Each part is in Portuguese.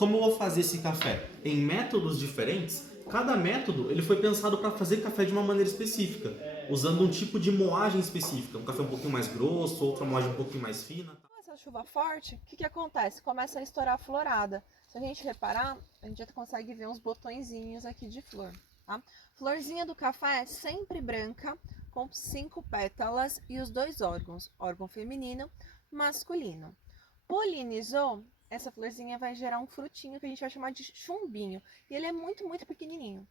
como eu vou fazer esse café em métodos diferentes, cada método ele foi pensado para fazer café de uma maneira específica, usando um tipo de moagem específica, um café um pouquinho mais grosso, outra moagem um pouquinho mais fina. Com essa chuva forte, o que acontece? Começa a estourar a florada. Se a gente reparar, a gente já consegue ver uns botõezinhos aqui de flor, tá? Florzinha do café é sempre branca, com 5 pétalas e os 2 órgãos, órgão feminino, masculino. Polinizou, essa florzinha vai gerar um frutinho que a gente vai chamar de chumbinho, e ele é muito, muito pequenininho.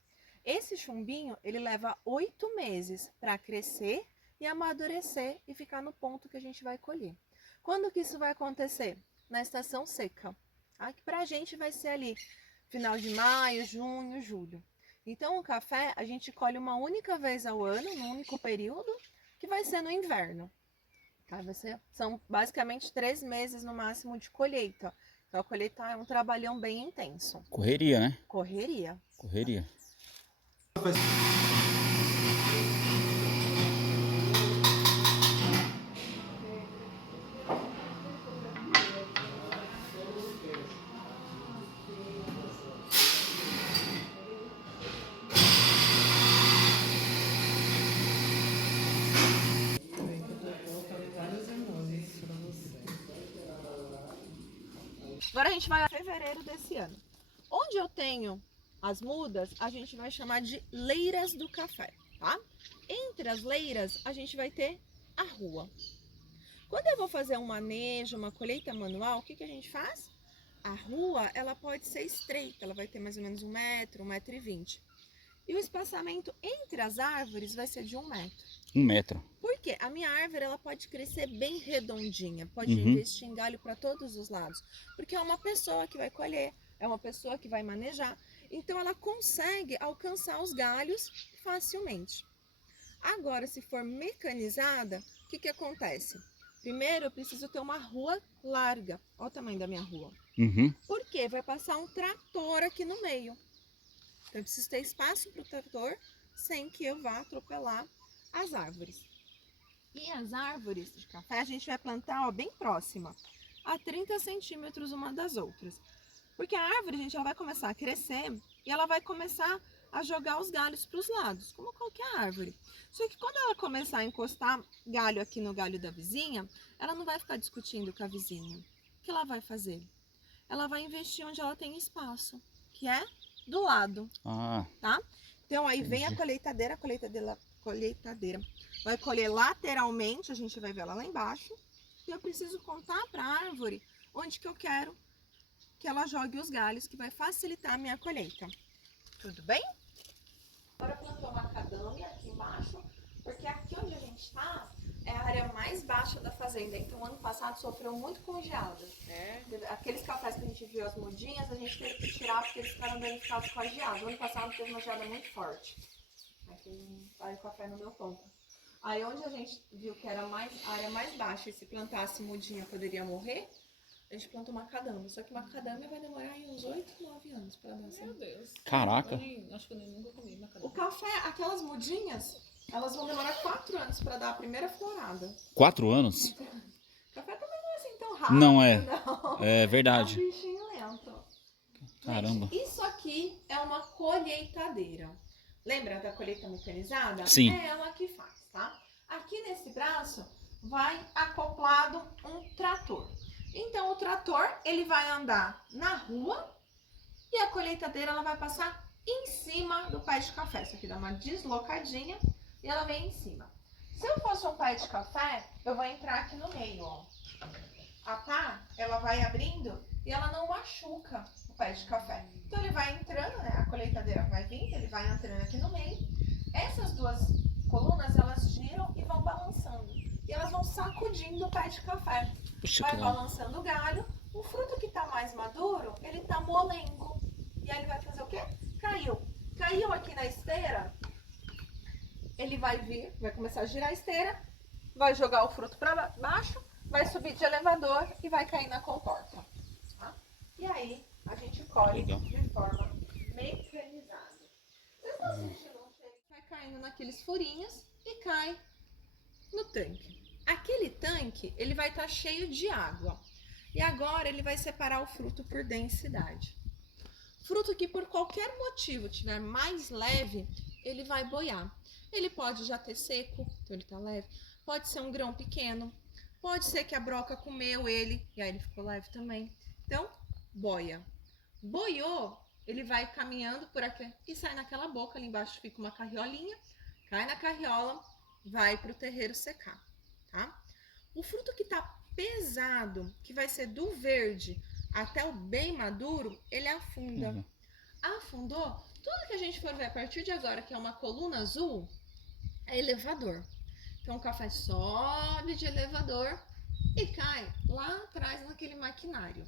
Esse chumbinho, ele leva 8 meses para crescer e amadurecer e ficar no ponto que a gente vai colher. Quando que isso vai acontecer? Na estação seca. Tá? Que pra gente vai ser ali, final de maio, junho, julho. Então o café a gente colhe uma única vez ao ano, num único período, que vai ser no inverno. Tá? São basicamente 3 meses no máximo de colheita. Então a colheita é um trabalhão bem intenso. Correria, né? Correria. Correria. Agora a gente vai a fevereiro desse ano. Onde eu tenho as mudas, a gente vai chamar de leiras do café, tá? Entre as leiras, a gente vai ter a rua. Quando eu vou fazer um manejo, uma colheita manual, o que a gente faz? A rua, ela pode ser estreita, ela vai ter mais ou menos 1 metro, 1,20 m. E o espaçamento entre as árvores vai ser de 1 metro. 1 metro. Por quê? A minha árvore ela pode crescer bem redondinha, pode Uhum. investir em galho para todos os lados, porque é uma pessoa que vai colher, é uma pessoa que vai manejar, então ela consegue alcançar os galhos facilmente. Agora, se for mecanizada, o que acontece? Primeiro, eu preciso ter uma rua larga. Olha o tamanho da minha rua. Uhum. Por quê? Vai passar um trator aqui no meio. Então, eu preciso ter espaço para o trator sem que eu vá atropelar as árvores. E as árvores de café a gente vai plantar bem próxima, a 30 centímetros uma das outras. Porque a árvore, gente, ela vai começar a crescer e ela vai começar a jogar os galhos para os lados, como qualquer árvore. Só que quando ela começar a encostar galho aqui no galho da vizinha, ela não vai ficar discutindo com a vizinha. O que ela vai fazer? Ela vai investir onde ela tem espaço, que é do lado, Ah, tá? Então aí vem a entendi. colheitadeira vai colher lateralmente, a gente vai ver ela lá embaixo. E eu preciso contar para a árvore onde que eu quero que ela jogue os galhos, que vai facilitar a minha colheita. Tudo bem? Agora plantou macadâmia aqui embaixo, porque aqui onde a gente está é a área mais baixa da fazenda. Então, ano passado sofreu muito com geada. Aqueles cafés que a gente viu, as mudinhas, a gente teve que tirar porque eles ficaram danificados com a geada. Ano passado teve uma geada muito forte. Aqui vai o café no meu ponto. Aí onde a gente viu que era a área mais baixa e se plantasse mudinha poderia morrer, a gente plantou macadâmia. Só que macadâmia vai demorar aí uns 8, 9 anos para dar certo. Meu Deus. Caraca. Acho que eu nem nunca comi O macadâmia. café, aquelas mudinhas, elas vão demorar 4 anos para dar a primeira florada. 4 anos? Café também não é assim tão rápido. Não é. Não. É É um verdade. bichinho lento. Caramba. Gente, isso aqui é uma colheitadeira. Lembra da colheita mecanizada? Sim. É ela que faz, tá? Aqui nesse braço vai acoplado um trator. Então o trator ele vai andar na rua e a colheitadeira ela vai passar em cima do pé de café. Isso aqui dá uma deslocadinha e ela vem em cima. Se eu fosse um pé de café, eu vou entrar aqui no meio, ó. A pá, ela vai abrindo e ela não machuca o pé de café. Então ele vai entrando, né? A colheitadeira vai vindo, ele vai entrando aqui no meio. Essas duas colunas, elas giram e vão balançando. E elas vão sacudindo o pé de café. Puxa, Vai que legal. balançando o galho. O fruto que tá mais maduro, ele tá molengo. E aí ele vai fazer o quê? Caiu. Caiu aqui na esteira, ele vai vir, vai começar a girar a esteira, vai jogar o fruto para baixo, vai subir de elevador e vai cair na comporta. Tá? E aí a gente colhe Legal. de forma mecanizada. Vocês estão sentindo um cheiro? Vai caindo naqueles furinhos e cai no tanque. Aquele tanque, ele vai estar cheio de água. E agora ele vai separar o fruto por densidade. Fruto que por qualquer motivo tiver mais leve, ele vai boiar. Ele pode já ter seco, então ele tá leve. Pode ser um grão pequeno. Pode ser que a broca comeu ele e aí ele ficou leve também. Então, boia. Boiou, ele vai caminhando por aqui e sai naquela boca. Ali embaixo fica uma carriolinha. Cai na carriola, vai pro terreiro secar, tá? O fruto que tá pesado, que vai ser do verde até o bem maduro, ele afunda. Afundou, tudo que a gente for ver a partir de agora, que é uma coluna azul, é elevador. Então o café sobe de elevador e cai lá atrás naquele maquinário.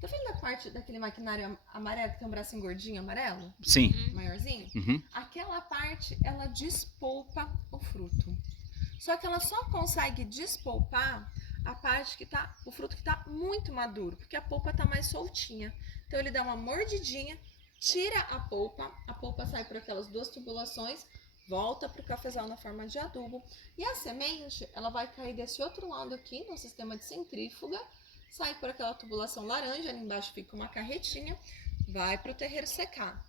Tá vendo a parte daquele maquinário amarelo que tem um bracinho gordinho amarelo? Sim. Maiorzinho? Uhum. Aquela parte, ela despolpa o fruto. Só que ela só consegue despolpar a parte que tá, o fruto que tá muito maduro, porque a polpa tá mais soltinha. Então ele dá uma mordidinha, tira a polpa sai por aquelas duas tubulações, volta pro cafezal na forma de adubo. E a semente, ela vai cair desse outro lado aqui, no sistema de centrífuga, sai por aquela tubulação laranja, ali embaixo fica uma carretinha, vai pro terreiro secar.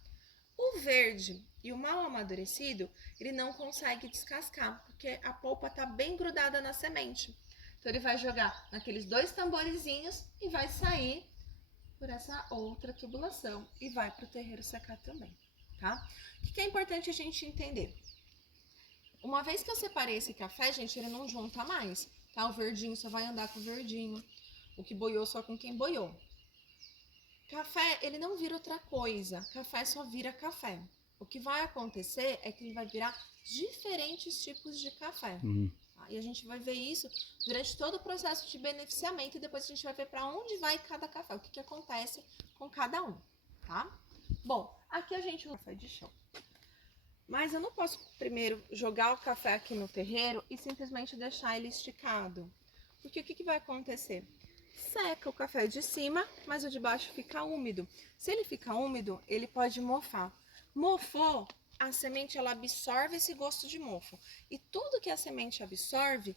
O verde e o mal amadurecido, ele não consegue descascar, porque a polpa está bem grudada na semente. Então ele vai jogar naqueles dois tamborizinhos e vai sair por essa outra tubulação e vai para o terreiro secar também, tá? O que é importante a gente entender? Uma vez que eu separei esse café, gente, ele não junta mais, tá? O verdinho só vai andar com o verdinho, o que boiou só com quem boiou. Café, ele não vira outra coisa. Café só vira café. O que vai acontecer é que ele vai virar diferentes tipos de café. Tá? E a gente vai ver isso durante todo o processo de beneficiamento e depois a gente vai ver para onde vai cada café, o que acontece com cada um, tá? Bom, aqui a gente usa café de chão. Mas eu não posso primeiro jogar o café aqui no terreiro e simplesmente deixar ele esticado. Porque o que vai acontecer? Seca o café de cima, mas o de baixo fica úmido. Se ele fica úmido, ele pode mofar. Mofou, a semente ela absorve esse gosto de mofo. E tudo que a semente absorve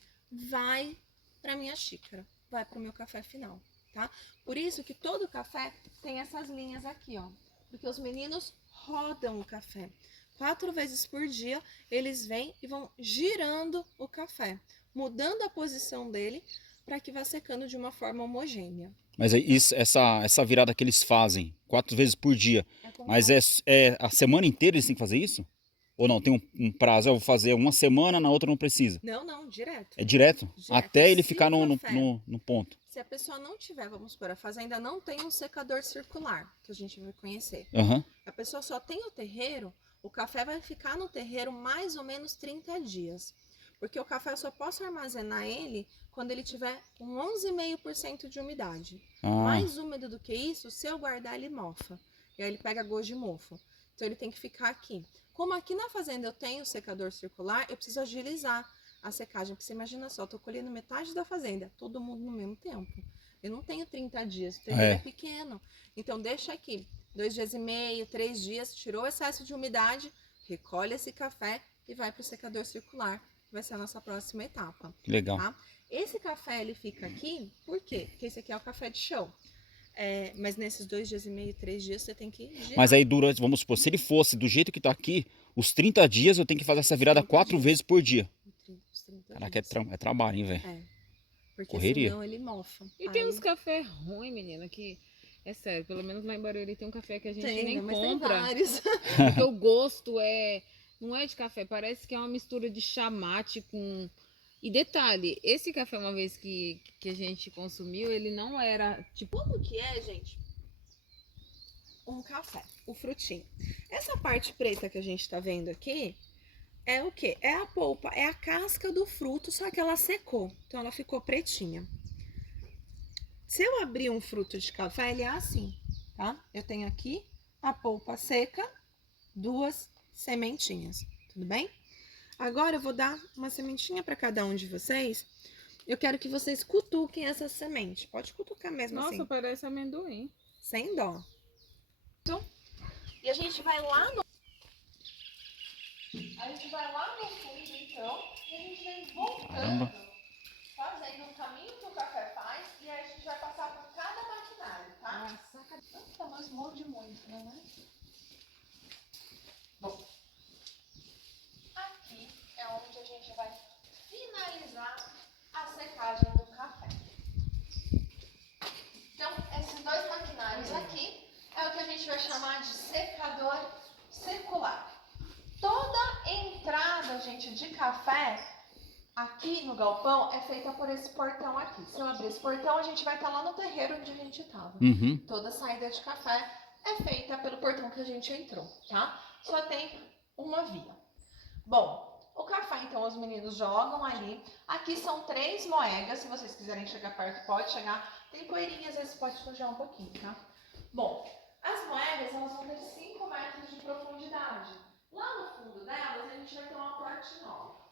vai para minha xícara, vai para o meu café final, tá? Por isso que todo café tem essas linhas aqui, ó. Porque os meninos rodam o café. 4 vezes por dia, eles vêm e vão girando o café, mudando a posição dele, para que vá secando de uma forma homogênea. Mas essa virada que eles fazem 4 vezes por dia, mas é a semana inteira eles têm que fazer isso? Ou não? Tem um prazo? Eu vou fazer uma semana, na outra não precisa? Não, direto. É direto? Até ele ficar no ponto. Se a pessoa não tiver, vamos supor, a fazenda não tem um secador circular, que a gente vai conhecer. A pessoa só tem o terreiro, o café vai ficar no terreiro mais ou menos 30 dias. Porque o café eu só posso armazenar ele quando ele tiver com 11,5% de umidade. Mais úmido do que isso, se eu guardar, ele mofa. E aí ele pega gosto de mofo. Então ele tem que ficar aqui. Como aqui na fazenda eu tenho o secador circular, eu preciso agilizar a secagem. Porque você imagina só, eu tô colhendo metade da fazenda, todo mundo no mesmo tempo. Eu não tenho 30 dias, o terreno é pequeno. Então deixa aqui, 2 dias e meio, 3 dias, tirou o excesso de umidade, recolhe esse café e vai pro secador circular. Vai ser a nossa próxima etapa. Legal. Tá? Esse café, ele fica aqui, por quê? Porque esse aqui é o café de chão. Mas nesses 2 dias e meio, 3 dias, você tem que girar. Mas aí dura, vamos supor, se ele fosse do jeito que tá aqui, os 30 dias eu tenho que fazer essa virada 4 vezes por dia. Os 30 Caraca, dias. é trabalho, hein, velho? Porque Correria. senão ele mofa. E tem uns cafés ruins, menina, que... É sério, pelo menos lá em Barueri tem um café que a gente nem mas compra. tem vários. Porque o gosto não é de café, parece que é uma mistura de chamate com... E detalhe, esse café uma vez que a gente consumiu, ele não era tipo... Como que é, gente? Um café, o frutinho. Essa parte preta que a gente tá vendo aqui é o quê? É a polpa, é a casca do fruto, só que ela secou. Então ela ficou pretinha. Se eu abrir um fruto de café, ele é assim, tá? Eu tenho aqui a polpa seca, 2 sementinhas, tudo bem? Agora eu vou dar uma sementinha para cada um de vocês. Eu quero que vocês cutuquem essa semente. Pode cutucar mesmo assim. Nossa, parece amendoim. Sem dó. E a gente vai lá no... fundo, então, e a gente vem voltando, fazendo o caminho que o café faz, e aí a gente vai passar por cada maquinário, tá? Nossa, mas morde muito, né? Bom, aqui é onde a gente vai finalizar a secagem do café. Então, esses dois maquinários aqui é o que a gente vai chamar de secador circular. Toda entrada, gente, de café aqui no galpão é feita por esse portão aqui. Se eu abrir esse portão, a gente vai estar lá no terreiro onde a gente estava. Uhum. Toda saída de café é feita pelo portão que a gente entrou, tá? Só tem uma via. Bom, o café, então, os meninos jogam ali. Aqui são 3 moedas. Se vocês quiserem chegar perto, pode chegar. Tem poeirinha, às vezes pode sujar um pouquinho, tá? Bom, as moedas, elas vão ter 5 metros de profundidade. Lá no fundo delas, a gente vai ter uma portinhola.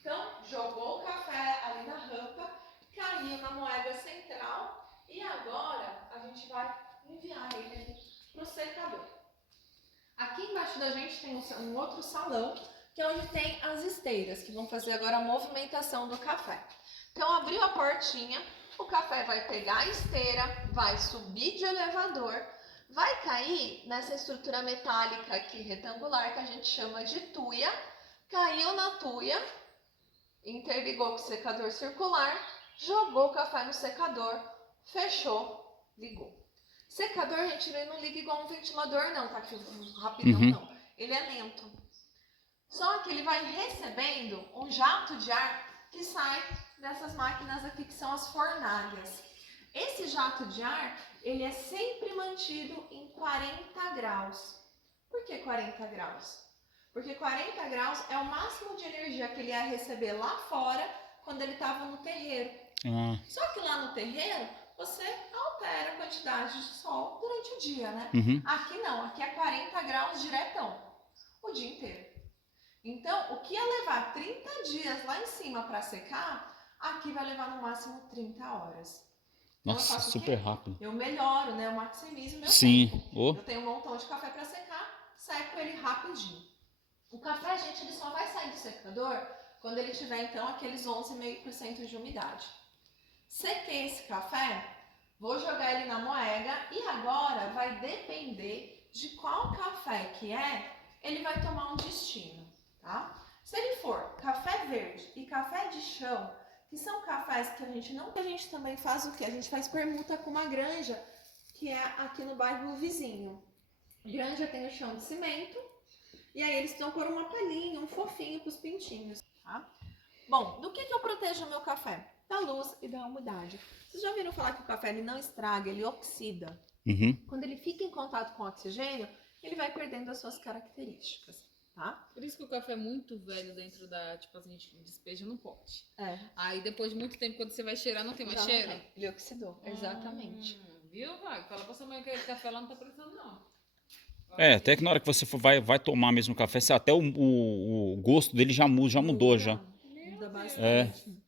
Então, jogou o café ali na rampa, caiu na moeda central e agora a gente vai enviar ele para o secador. Aqui embaixo da gente tem um outro salão, que é onde tem as esteiras, que vão fazer agora a movimentação do café. Então, abriu a portinha, o café vai pegar a esteira, vai subir de elevador, vai cair nessa estrutura metálica aqui retangular, que a gente chama de tuia, caiu na tuia, interligou com o secador circular, jogou o café no secador, fechou, ligou. Secador, gente, ele não liga igual um ventilador não, tá? Rapidão não. Ele é lento. Só que ele vai recebendo um jato de ar que sai dessas máquinas aqui que são as fornalhas. Esse jato de ar, ele é sempre mantido em 40 graus. Por que 40 graus? Porque 40 graus é o máximo de energia que ele ia receber lá fora quando ele estava no terreiro. Só que lá no terreiro, você altera a quantidade de sol durante o dia, né? Aqui não, aqui é 40 graus diretão, o dia inteiro. Então, o que ia levar 30 dias lá em cima para secar, aqui vai levar no máximo 30 horas. Nossa, super rápido. Eu melhoro, né? Eu maximizo meu tempo. Eu tenho um montão de café para secar, seco ele rapidinho. O café, gente, ele só vai sair do secador quando ele tiver, então, aqueles 11,5% de umidade. Sequei esse café, vou jogar ele na moega e agora vai depender de qual café que é, ele vai tomar um destino, tá? Se ele for café verde e café de chão, que são cafés que a gente não... A gente também faz o quê? A gente faz permuta com uma granja, que é aqui no bairro vizinho. Granja tem o chão de cimento, e aí eles estão por uma palhinha, um fofinho para os pintinhos, tá? Bom, do que eu protejo o meu café? Da luz e da umidade. Vocês já ouviram falar que o café ele não estraga, ele oxida? Quando ele fica em contato com o oxigênio, ele vai perdendo as suas características, tá? Por isso que o café é muito velho dentro da... Tipo, a gente despeja no pote. É. Aí depois de muito tempo, quando você vai cheirar, não tem mais Já não cheiro? tem. Ele oxidou, exatamente. Viu, vai? Fala pra sua mãe que aquele café lá não tá precisando, não. Até que na hora que você vai tomar mesmo o café, até o gosto dele já mudou já. Muda bastante.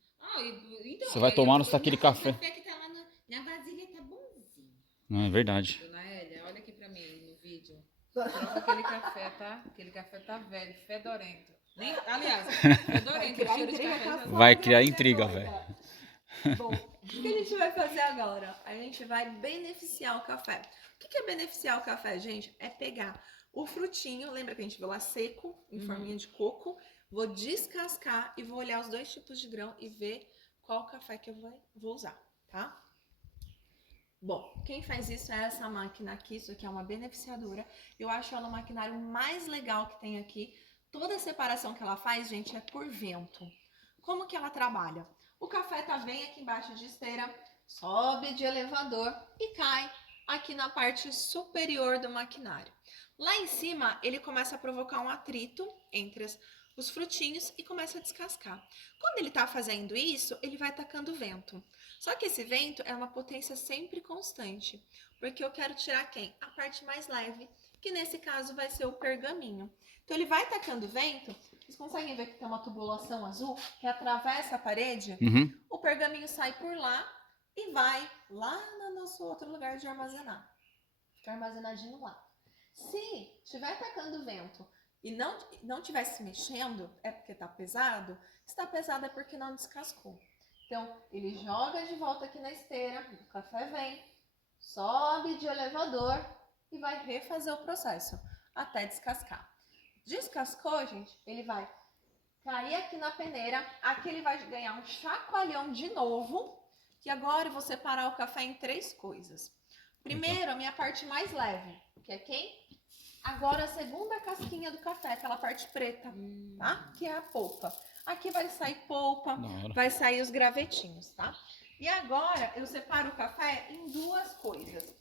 Então, Você vai tomar no aquele café. O café que tá lá na vasilha tá bonzinho. Não, é verdade. Dona Hélia, olha aqui pra mim no vídeo. Prova aquele café, tá? Aquele café tá velho, fedorento. Aliás, fedorento. Vai criar intriga, velho. Bom, o que a gente vai fazer agora? A gente vai beneficiar o café. O que é beneficiar o café, gente? É pegar o frutinho, lembra que a gente viu lá seco, em forminha de coco, vou descascar e vou olhar os 2 tipos de grão e ver qual café que eu vou usar, tá? Bom, quem faz isso é essa máquina aqui, isso aqui é uma beneficiadora. Eu acho ela o maquinário mais legal que tem aqui. Toda a separação que ela faz, gente, é por vento. Como que ela trabalha? O café vem aqui embaixo de esteira, sobe de elevador e cai aqui na parte superior do maquinário. Lá em cima, ele começa a provocar um atrito entre os frutinhos e começa a descascar. Quando ele está fazendo isso, ele vai tacando vento. Só que esse vento é uma potência sempre constante, porque eu quero tirar quem? A parte mais leve, que nesse caso vai ser o pergaminho. Então ele vai tacando vento, vocês conseguem ver que tem uma tubulação azul que atravessa a parede? O pergaminho sai por lá e vai lá no nosso outro lugar de armazenar. Fica armazenadinho lá. Se estiver tacando vento e não estiver se mexendo, é porque está pesado. Se está pesado é porque não descascou. Então, ele joga de volta aqui na esteira, o café vem, sobe de elevador e vai refazer o processo até descascar. Descascou, gente, ele vai cair aqui na peneira, aqui ele vai ganhar um chacoalhão de novo, que agora eu vou separar o café em 3 coisas. Primeiro, a minha parte mais leve, que é quem? Agora a segunda casquinha do café, aquela parte preta, tá? Que é a polpa. Aqui vai sair polpa, vai sair os gravetinhos, tá? E agora eu separo o café em 2 coisas.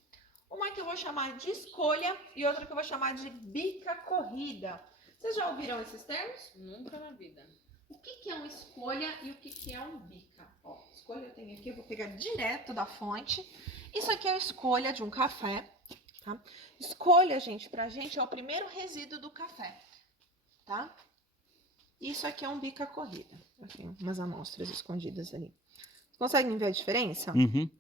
Uma que eu vou chamar de escolha e outra que eu vou chamar de bica corrida. Vocês já ouviram esses termos? Nunca na vida. O que é uma escolha e o que é um bica? Ó, escolha eu tenho aqui, eu vou pegar direto da fonte. Isso aqui é a escolha de um café, tá? Escolha, gente, pra gente é o primeiro resíduo do café, tá? Isso aqui é um bica corrida. Tem umas amostras escondidas ali. Conseguem ver a diferença? Uhum.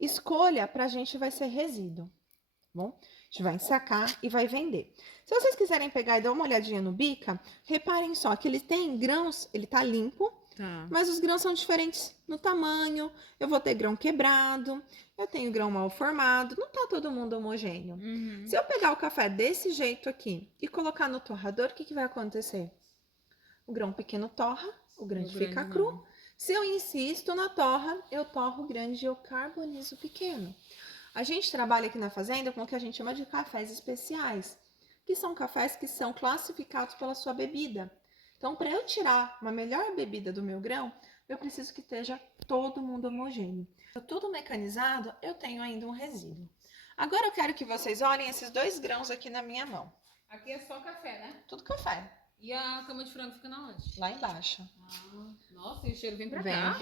Escolha pra gente vai ser resíduo, tá bom? A gente vai ensacar e vai vender. Se vocês quiserem pegar e dar uma olhadinha no bica, reparem só que ele tem grãos, ele tá limpo, Tá. mas os grãos são diferentes no tamanho. Eu vou ter grão quebrado, eu tenho grão mal formado, não tá todo mundo homogêneo. Uhum. Se eu pegar o café desse jeito aqui e colocar no torrador, o que vai acontecer? O grão pequeno torra, o grande fica cru. Não. Se eu insisto na torra, eu torro o grande e eu carbonizo o pequeno. A gente trabalha aqui na fazenda com o que a gente chama de cafés especiais, que são cafés que são classificados pela sua bebida. Então, para eu tirar uma melhor bebida do meu grão, eu preciso que esteja todo mundo homogêneo. Tudo mecanizado, eu tenho ainda um resíduo. Agora eu quero que vocês olhem esses 2 grãos aqui na minha mão. Aqui é só café, né? Tudo café, E a cama de frango fica na onde? lá embaixo. Ah, nossa, e o cheiro vem pra Vem. cá.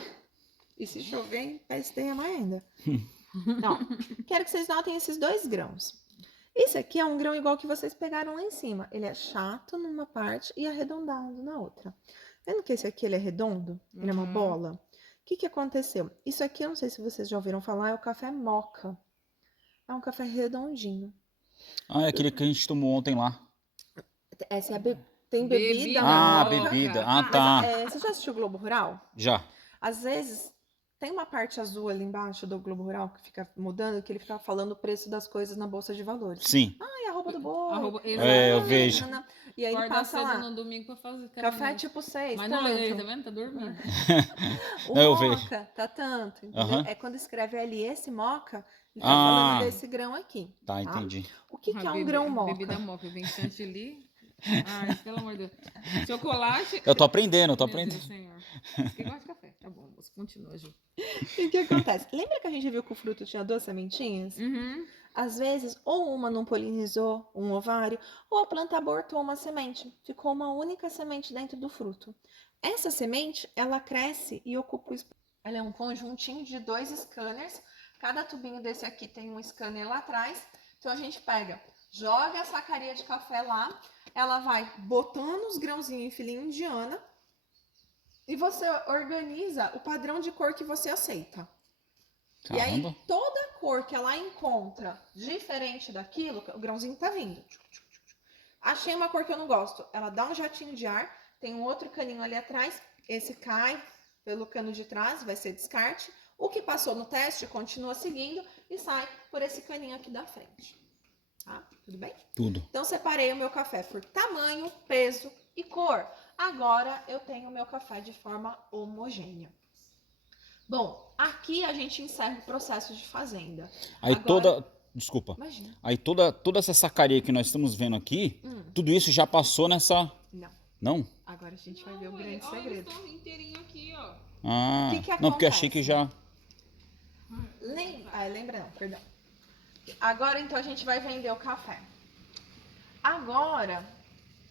E se chover, parece que derramar ainda. Então, quero que vocês notem esses 2 grãos. Esse aqui é um grão igual que vocês pegaram lá em cima. Ele é chato numa parte e arredondado na outra. Vendo que esse aqui ele é redondo? Ele é uma Uhum. bola. O que aconteceu? Isso aqui, eu não sei se vocês já ouviram falar, é o café moca. É um café redondinho. Ah, é aquele que a gente tomou ontem lá. Essa é tem bebida Bebida Ah, moca. bebida. Ah, Mas, tá. você já assistiu o Globo Rural? Já. Às vezes, tem uma parte azul ali embaixo do Globo Rural que fica mudando, que ele fica falando o preço das coisas na Bolsa de Valores. Sim. Ai, a roupa do boi. Arroba- É, eu Exatamente. vejo. E aí ele Acorda passa cedo lá, no domingo pra fazer café tipo 6, Mas não lê ele, tá tanto. vendo? Tá dormindo. O Eu vejo. moca tá tanto, entendeu? Aham. É quando escreve ali esse moca, ele tá Ah. falando desse grão aqui. Tá, entendi. O que é um grão moca? Bebida moca, vem chantilly. Ai, pelo amor de Deus. Chocolate. Eu tô aprendendo, eu tô Meu Deus, aprendendo. Senhor. Você gosta de café? Tá bom, moça. Continua, Ju. E o que acontece? Lembra que a gente viu que o fruto tinha 2 sementinhas? Uhum. Às vezes, ou uma não polinizou um ovário, ou a planta abortou uma semente. Ficou uma única semente dentro do fruto. Essa semente, ela cresce e ocupa o espaço. Ela é um conjuntinho de 2 scanners. Cada tubinho desse aqui tem um scanner lá atrás. Então, a gente pega, joga a sacaria de café lá, ela vai botando os grãozinhos em filinha indiana e você organiza o padrão de cor que você aceita. E aí, Caramba. toda cor que ela encontra diferente daquilo, o grãozinho tá vindo. Achei uma cor que eu não gosto. Ela dá um jatinho de ar, tem um outro caninho ali atrás, esse cai pelo cano de trás, vai ser descarte. O que passou no teste continua seguindo e sai por esse caninho aqui da frente. Tá? Tudo bem? Tudo. Então, separei o meu café por tamanho, peso e cor. Agora, eu tenho o meu café de forma homogênea. Bom, aqui a gente encerra o processo de fazenda. Aí Agora- Desculpa. Imagina. Aí toda essa sacaria que nós estamos vendo aqui, tudo isso já passou nessa. Não. Não? Agora a gente vai ver o Não, grande olha, segredo. eles estão inteirinho aqui, ó. Ah. Que Não, porque eu achei que já. Lembra não, perdão. Agora, então, a gente vai vender o café. Agora,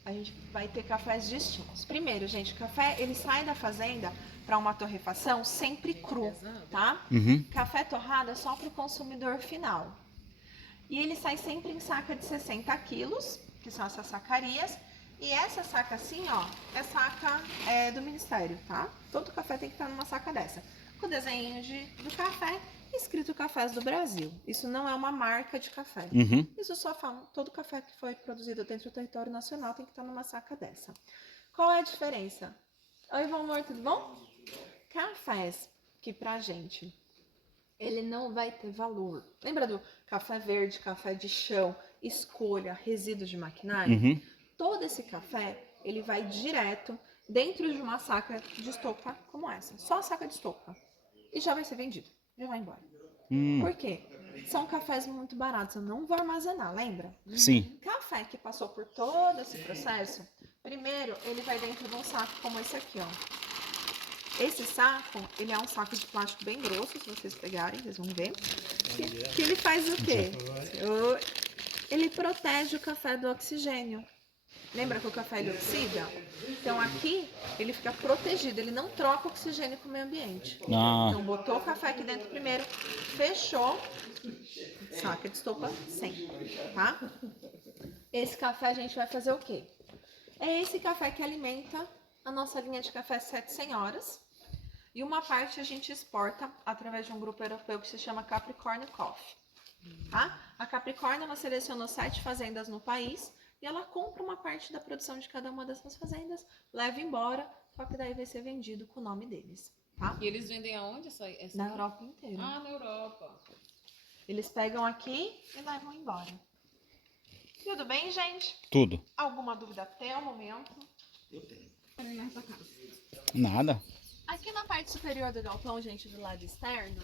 a gente vai ter cafés distintos. Primeiro, gente, o café, ele sai da fazenda para uma torrefação sempre cru, tá? Uhum. Café torrado é só para o consumidor final. E ele sai sempre em saca de 60 quilos, que são essas sacarias. E essa saca assim, ó, é saca do Ministério, tá? Todo café tem que estar numa saca dessa. Com o desenho do café, escrito Cafés do Brasil. Isso não é uma marca de café. Uhum. Isso só fala, todo café que foi produzido dentro do território nacional tem que estar numa saca dessa. Qual é a diferença? Oi, amor, tudo bom? Cafés que pra gente ele não vai ter valor. Lembra do café verde, café de chão, escolha, resíduos de maquinário? Uhum. Todo esse café, ele vai direto dentro de uma saca de estopa como essa. Só a saca de estopa. E já vai ser vendido. Já vai embora. Por quê? São cafés muito baratos. Eu não vou armazenar, lembra? Sim. Café que passou por todo esse processo, primeiro ele vai dentro de um saco como esse aqui, ó. Esse saco, ele é um saco de plástico bem grosso, se vocês pegarem, vocês vão ver. Que ele faz o quê? Ele protege o café do oxigênio. Lembra que o café ele oxida? Então aqui ele fica protegido, ele não troca oxigênio com o meio ambiente. Ah, Então botou o café aqui dentro primeiro, fechou, saca de estopa sem, tá? Esse café a gente vai fazer o quê? É esse café que alimenta a nossa linha de café 7 senhoras. E uma parte a gente exporta através de um grupo europeu que se chama Capricórnio Coffee. Tá? A Capricórnio ela selecionou 7 fazendas no país e ela compra uma parte da produção de cada uma dessas fazendas, leva embora, só que daí vai ser vendido com o nome deles. Tá? E eles vendem aonde essa? Na Europa inteira. Ah, na Europa. Eles pegam aqui e levam embora. Tudo bem, gente? tudo. Alguma dúvida até o momento? Eu tenho. Nada. Aqui na parte superior do galpão, gente, do lado externo,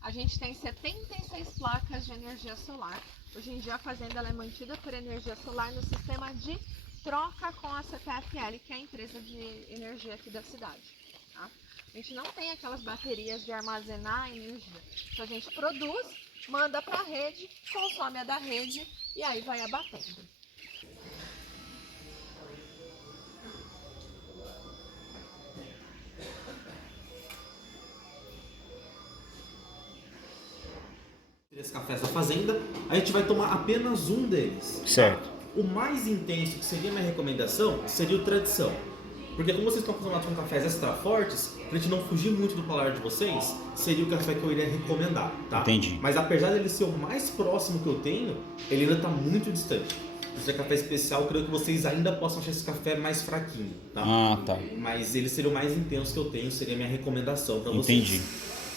a gente tem 76 placas de energia solar. Hoje em dia a fazenda ela é mantida por energia solar no sistema de troca com a CPFL, que é a empresa de energia aqui da cidade. Tá? A gente não tem aquelas baterias de armazenar energia. Então a gente produz, manda para a rede, consome a da rede e aí vai abatendo. Três cafés da fazenda, a gente vai tomar apenas um deles. Certo. O mais intenso, que seria a minha recomendação, seria o tradição. Porque como vocês estão acostumados com cafés extra fortes, pra gente não fugir muito do paladar de vocês, seria o café que eu iria recomendar, tá? Entendi. Mas apesar dele ser o mais próximo que eu tenho, ele ainda tá muito distante. Esse é café especial, eu creio que vocês ainda possam achar esse café mais fraquinho, tá? Ah, tá. Mas ele seria o mais intenso que eu tenho, seria a minha recomendação pra vocês. Entendi.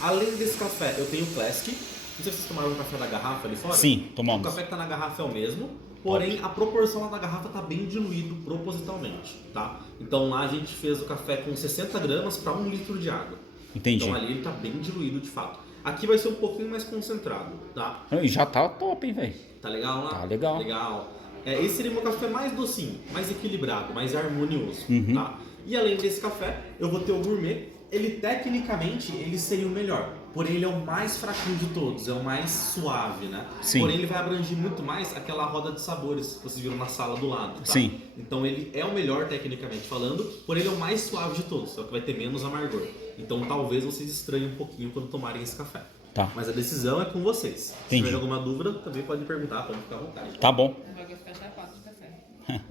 Além desse café, eu tenho o Classic. Não sei se vocês tomaram o café da garrafa ali fora. Sim, O tomamos. café que tá na garrafa é o mesmo, porém a proporção lá da garrafa tá bem diluído propositalmente, tá? Então lá a gente fez o café com 60 gramas para 1 litro de água. Entendi. Então ali ele tá bem diluído de fato. Aqui vai ser um pouquinho mais concentrado, tá? E já tá top, hein, velho? Tá legal lá? Tá legal. Legal. Esse seria meu café mais docinho, mais equilibrado, mais harmonioso, Uhum. tá? E além desse café, eu vou ter o gourmet. Ele tecnicamente ele seria o melhor, porém ele é o mais fraquinho de todos, é o mais suave, né? Sim. Porém ele vai abranger muito mais aquela roda de sabores que vocês viram na sala do lado, tá? Sim. Então ele é o melhor tecnicamente falando, porém ele é o mais suave de todos, só que vai ter menos amargor. Então talvez vocês estranhem um pouquinho quando tomarem esse café. Tá. Mas a decisão é com vocês. Se Entendi. tiver alguma dúvida, também pode perguntar, pode ficar à vontade. Tá bom. Vai ficar até 4 de café.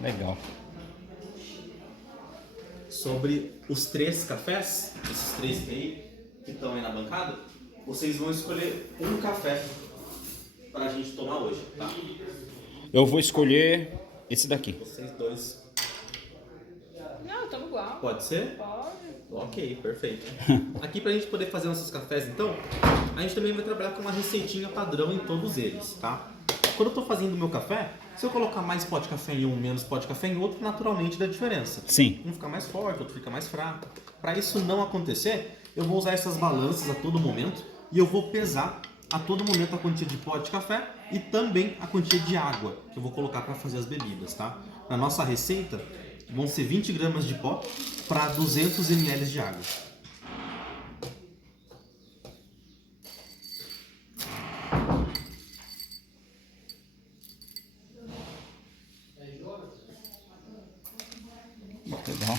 Legal. Sobre os 3 cafés, esses 3 que estão aí na bancada, vocês vão escolher um café pra gente tomar hoje, tá? Eu vou escolher esse daqui. Vocês dois. Não, estamos igual. Pode ser? Pode. Ok, perfeito. Aqui pra gente poder fazer nossos cafés, então, a gente também vai trabalhar com uma receitinha padrão em todos eles, tá? Quando eu tô fazendo o meu café, se eu colocar mais pó de café em um, menos pó de café em outro, naturalmente dá diferença. Sim. Um fica mais forte, outro fica mais fraco. Para isso não acontecer, eu vou usar essas balanças a todo momento e eu vou pesar a todo momento a quantia de pó de café e também a quantia de água que eu vou colocar para fazer as bebidas, tá? Na nossa receita vão ser 20 gramas de pó para 200 ml de água. Legal.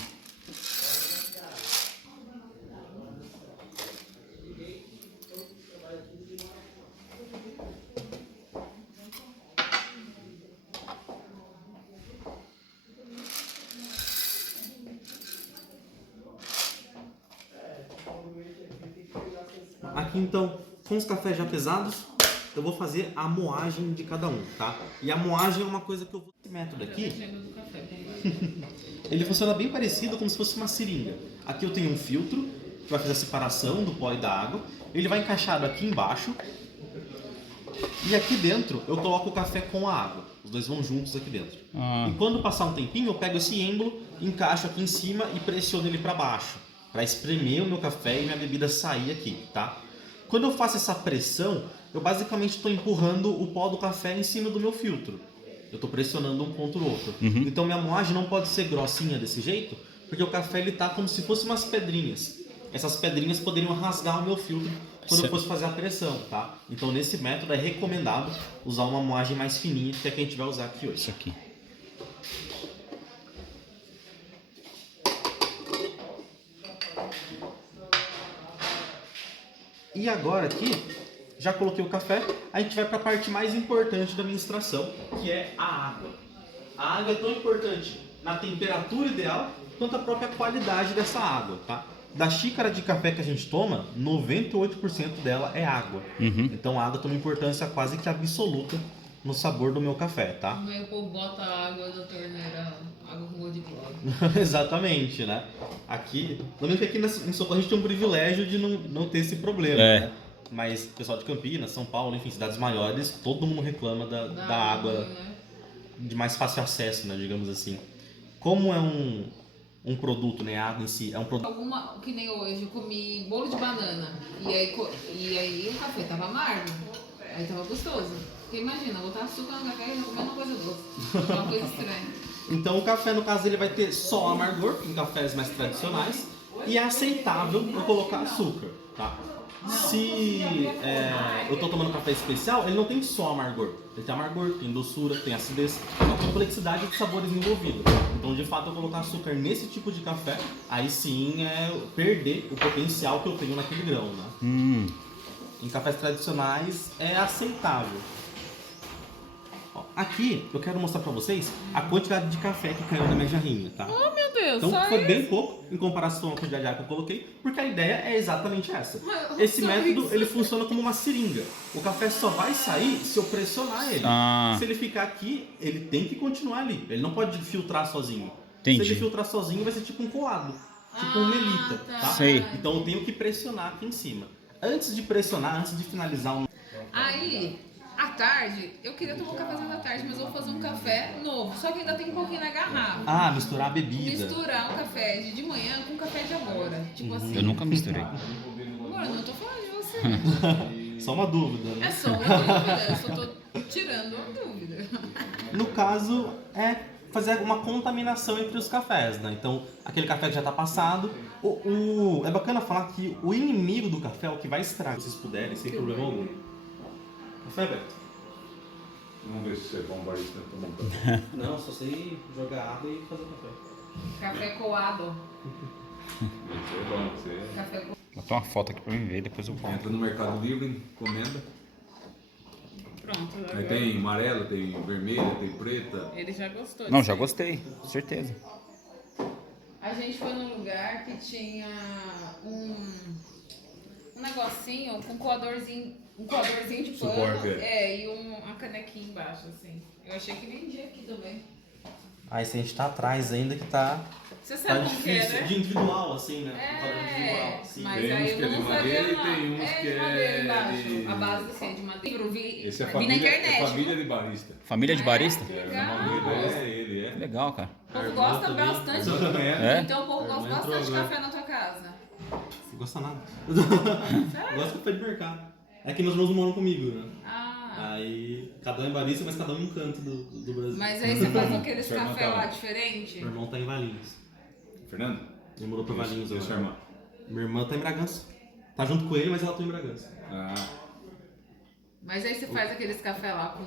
Aqui então, com os cafés já pesados, eu vou fazer a moagem de cada um, tá? E a moagem é uma coisa que eu vou... Esse método aqui, Do café, vamos lá. ele funciona bem parecido como se fosse uma seringa. Aqui eu tenho um filtro que vai fazer a separação do pó e da água. Ele vai encaixado aqui embaixo. E aqui dentro eu coloco o café com a água. Os dois vão juntos aqui dentro. E quando passar um tempinho, eu pego esse êmbolo, encaixo aqui em cima e pressiono ele para baixo, para espremer o meu café e minha bebida sair aqui, tá? Quando eu faço essa pressão, eu basicamente estou empurrando o pó do café em cima do meu filtro. Eu estou pressionando um contra o outro. Então minha moagem não pode ser grossinha desse jeito, porque o café ele tá como se fossem umas pedrinhas. Essas pedrinhas poderiam rasgar o meu filtro quando eu fosse fazer a pressão, tá? Então nesse método é recomendado usar uma moagem mais fininha, que é a que a gente vai usar aqui hoje. Isso aqui. E agora aqui, já coloquei o café, a gente vai para a parte mais importante da minha extração, que é a água. A água é tão importante na temperatura ideal quanto a própria qualidade dessa água, tá? Da xícara de café que a gente toma, 98% dela é água. Então a água tem uma importância quase que absoluta no sabor do meu café, tá? Aí o povo bota a água da torneira, água com gosto de cloro. Exatamente, né? Aqui, lembrando que aqui em Socorro a gente tem um privilégio de não ter esse problema, né? Mas o pessoal de Campinas, São Paulo, enfim, cidades maiores, todo mundo reclama da água né? de mais fácil acesso, né, digamos assim. Como é um produto, né, a água em si, é um produto... Que nem hoje, eu comi bolo de banana e aí o café tava amargo, aí tava gostoso. Porque imagina, botar açúcar no café e comer uma coisa doce, uma coisa estranha. Então o café, no caso, ele vai ter só amargor, em cafés mais tradicionais, e é aceitável eu colocar açúcar, tá? Se eu tô tomando café especial, ele não tem só amargor. Ele tem amargor, tem doçura, tem acidez, uma complexidade de sabores envolvidos. Então, de fato, eu colocar açúcar nesse tipo de café, aí sim é perder o potencial que eu tenho naquele grão, né? Em cafés tradicionais é aceitável. Ó, aqui eu quero mostrar pra vocês a quantidade de café que caiu na minha jarrinha, tá? Oh, meu Deus, Então só foi isso? bem pouco em comparação à quantidade de água que eu coloquei, porque a ideia é exatamente essa. Esse só método isso? ele funciona como uma seringa. O café só vai sair se eu pressionar ele. Se ele ficar aqui, ele tem que continuar ali. Ele não pode filtrar sozinho. Entendi. Se ele filtrar sozinho, vai ser tipo um coado, tipo um melita, tá? Sei. Então eu tenho que pressionar aqui em cima. Antes de pressionar, antes de finalizar um... Aí, à tarde, eu queria tomar um cafezinho da tarde, mas eu vou fazer um café novo. Só que ainda tem um pouquinho na garrafa. Ah, misturar a bebida. Misturar um café de manhã com um café de agora. Tipo assim. Eu nunca misturei. Agora, não tô falando de você. Só uma dúvida, né? É só uma dúvida. Eu só tô tirando uma dúvida. No caso, é fazer uma contaminação entre os cafés, né? Então, aquele café que já tá passado. É bacana falar que o inimigo do café é o que vai estragar, se vocês puderem, sem problema algum. Café, Beto? Vamos ver se você é bom barista tomando café. Não, só sei jogar água e fazer café. Café coado. Você é bom, você Café coado. Bota uma foto aqui pra mim ver, depois eu volto. entra no Mercado Livre, encomenda. Pronto. Aí Agora tem amarela, tem vermelha, tem preta. ele já gostou. Não, disso já aí. gostei, certeza. A gente foi num lugar que tinha um negocinho com um coadorzinho de pano. Suporte, E uma canequinha embaixo, assim. Eu achei que vendia aqui também. Aí se a gente tá atrás ainda que tá Você sabe como que é, difícil. né? De individual, assim, né? É, Sim. mas Tem aí uns eu que é de não madeira sabia e não. tem uns que de madeira é embaixo. de- A base assim, é de madeira. Eu vi, Esse é vi na família, internet. é família de barista. Família de barista? É, Legal. o nome dele é ele, é. Legal, cara. O povo gosta também. bastante. É? Então o povo gosta Irmã entrou bastante de agora. café na tua casa. Não gosta nada. Gosta de café de mercado. É que meus irmãos moram comigo, né? Ah. Aí, cada um é barista, mas cada um em um canto do Brasil. Mas aí você faz aqueles Sua irmã café tá lá onde? diferente? Meu irmão tá em Valinhos. Fernando? Ele mudou pra Valinhos E sua agora. irmã? Minha irmã tá em Bragança. Tá junto com ele, mas ela tá em Bragança. Ah, Mas aí você faz aqueles café lá com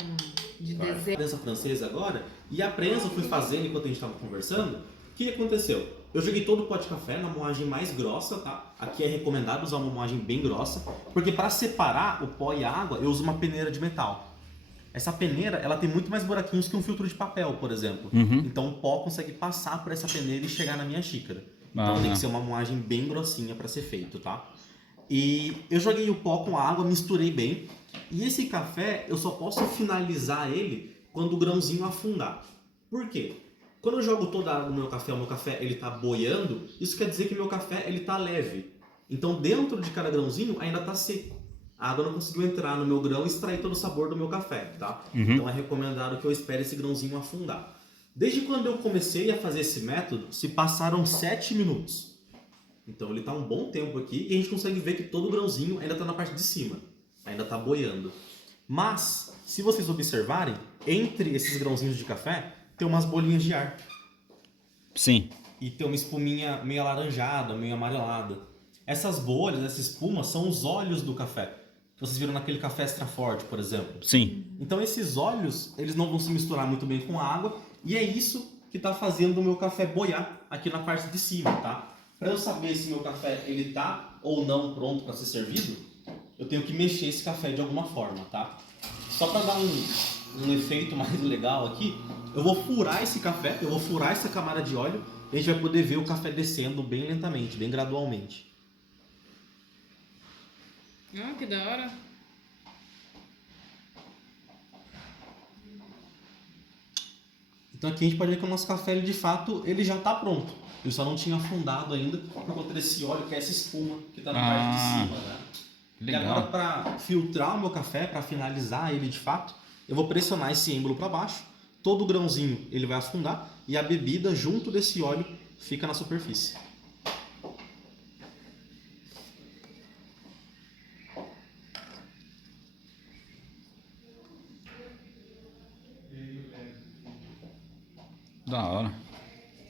de Vai. desenho. Prensa francesa agora, e a prensa eu fui fazendo enquanto a gente tava conversando. O que aconteceu? Eu joguei todo o pó de café na moagem mais grossa, tá? Aqui é recomendado usar uma moagem bem grossa, porque para separar o pó e a água, eu uso uma peneira de metal. Essa peneira, ela tem muito mais buraquinhos que um filtro de papel, por exemplo. Então o pó consegue passar por essa peneira e chegar na minha xícara. Então tem que ser uma moagem bem grossinha para ser feito, tá? E eu joguei o pó com a água, misturei bem. E esse café, eu só posso finalizar ele quando o grãozinho afundar. Por quê? Quando eu jogo toda a água no meu café, o meu café ele tá boiando, isso quer dizer que meu café ele tá leve. Então dentro de cada grãozinho ainda tá seco. A água não conseguiu entrar no meu grão e extrair todo o sabor do meu café, tá? Então é recomendado que eu espere esse grãozinho afundar. Desde quando eu comecei a fazer esse método, se passaram 7 minutos. Então ele tá um bom tempo aqui e a gente consegue ver que todo o grãozinho ainda tá na parte de cima. Ainda tá boiando. Mas, se vocês observarem, entre esses grãozinhos de café, tem umas bolinhas de ar. Sim. E tem uma espuminha meio alaranjada, meio amarelada. Essas bolhas, essa espuma, são os óleos do café. Que vocês viram naquele café extra forte, por exemplo. Sim. Então esses óleos, eles não vão se misturar muito bem com a água. E é isso que está fazendo o meu café boiar aqui na parte de cima, tá? Para eu saber se meu café ele tá ou não pronto para ser servido, eu tenho que mexer esse café de alguma forma, tá? Só para dar um efeito mais legal aqui, eu vou furar esse café, eu vou furar essa camada de óleo e a gente vai poder ver o café descendo bem lentamente, bem gradualmente. Ah, que da hora. Então aqui a gente pode ver que o nosso café, ele, de fato, ele já está pronto. Ele só não tinha afundado ainda por conta desse óleo, que é essa espuma que está na parte de cima, né? Legal. E agora, para filtrar o meu café, para finalizar ele de fato, eu vou pressionar esse êmbolo para baixo, todo o grãozinho ele vai afundar e a bebida junto desse óleo fica na superfície. Da hora.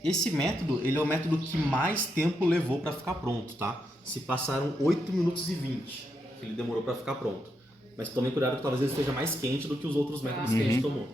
Esse método, ele é o método que mais tempo levou para ficar pronto, tá? Se passaram 8 minutos e 20 que ele demorou para ficar pronto. Mas tomem cuidado que talvez ele esteja mais quente do que os outros métodos que a gente tomou.